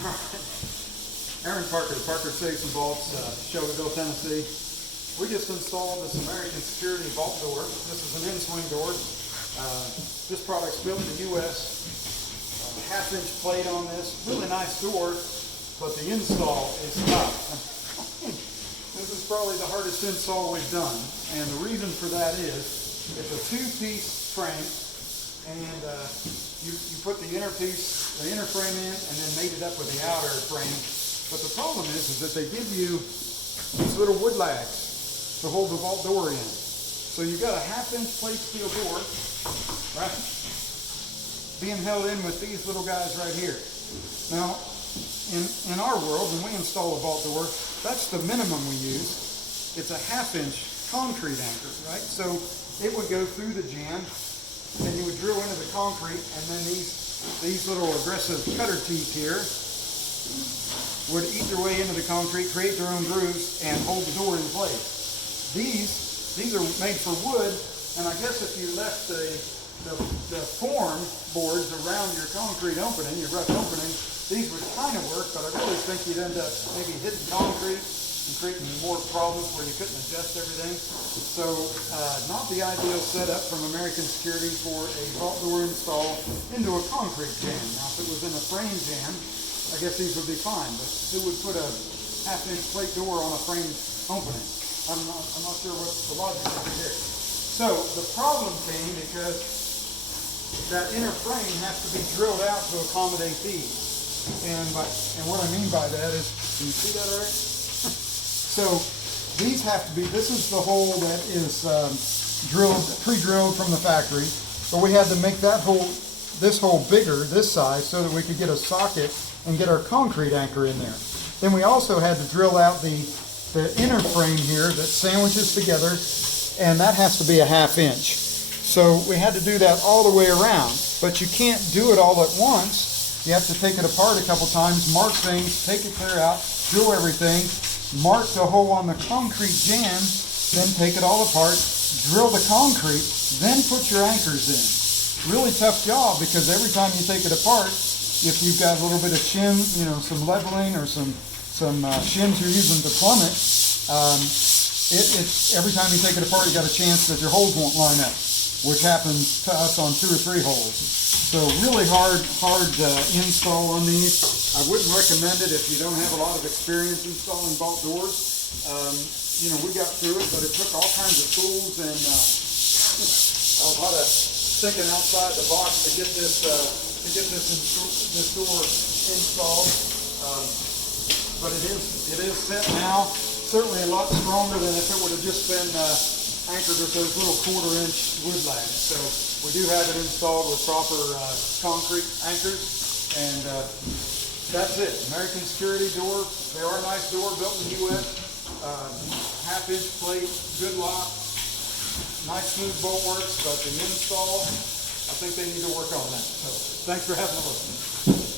Aaron Parker, Parker Safes and Vaults, Shelbyville, Tennessee. We just installed this American Security vault door. This is an in-swing door. This product's built in the U.S. Half-inch plate on this. Really nice door, but the install is tough. This is probably the hardest install we've done, and the reason for that is it's a two-piece frame, and you put the inner frame in, and then mate it up with the outer frame. But the problem is that they give you these little wood lags to hold the vault door in. So you've got a half-inch plate steel door, right, being held in with these little guys right here. Now, in our world, when we install a vault door, that's the minimum we use. It's a half-inch concrete anchor, right? So it would go through the jamb, and you would drill into the concrete, and then these little aggressive cutter teeth here would eat their way into the concrete, create their own grooves, and hold the door in place. These are made for wood, and I guess if you left the form boards around your concrete opening, your rough opening, these would kind of work, but I really think you'd end up maybe hitting concrete and creating more problems where you couldn't adjust everything. So not the ideal setup from American Security for a vault door install into a concrete jam. Now if it was in a frame jam, I guess these would be fine, but who would put a half-inch plate door on a frame opening? I'm not sure what the logic is here. So the problem came because that inner frame has to be drilled out to accommodate these. And what I mean by that is, can you see that all right? So these have to be, this is the hole that is pre-drilled from the factory, but we had to make this hole bigger, this size, so that we could get a socket and get our concrete anchor in there. Then we also had to drill out the inner frame here that sandwiches together, and that has to be a half-inch. So we had to do that all the way around, but you can't do it all at once. You have to take it apart a couple times, mark things, take it clear out, drill everything, mark the hole on the concrete jam, then take it all apart, drill the concrete, then put your anchors in. Really tough job, because every time you take it apart, if you've got a little bit of shim, some leveling or some shims you're using to plumb it, every time you take it apart, you got a chance that your holes won't line up, which happens to us on 2 or 3 holes. So really hard install on these. I wouldn't recommend it if you don't have a lot of experience installing vault doors. We got through it, but it took all kinds of tools and a lot of thinking outside the box to get this door installed. But it is set now. Certainly a lot stronger than if it would have just been anchored with those little 1/4-inch wood lags. So we do have it installed with proper concrete anchors, and that's it. American Security door. They are a nice door, built in the U.S. Half-inch plate, good lock, nice smooth bolt works, but the install, I think they need to work on that. So thanks for having a listen.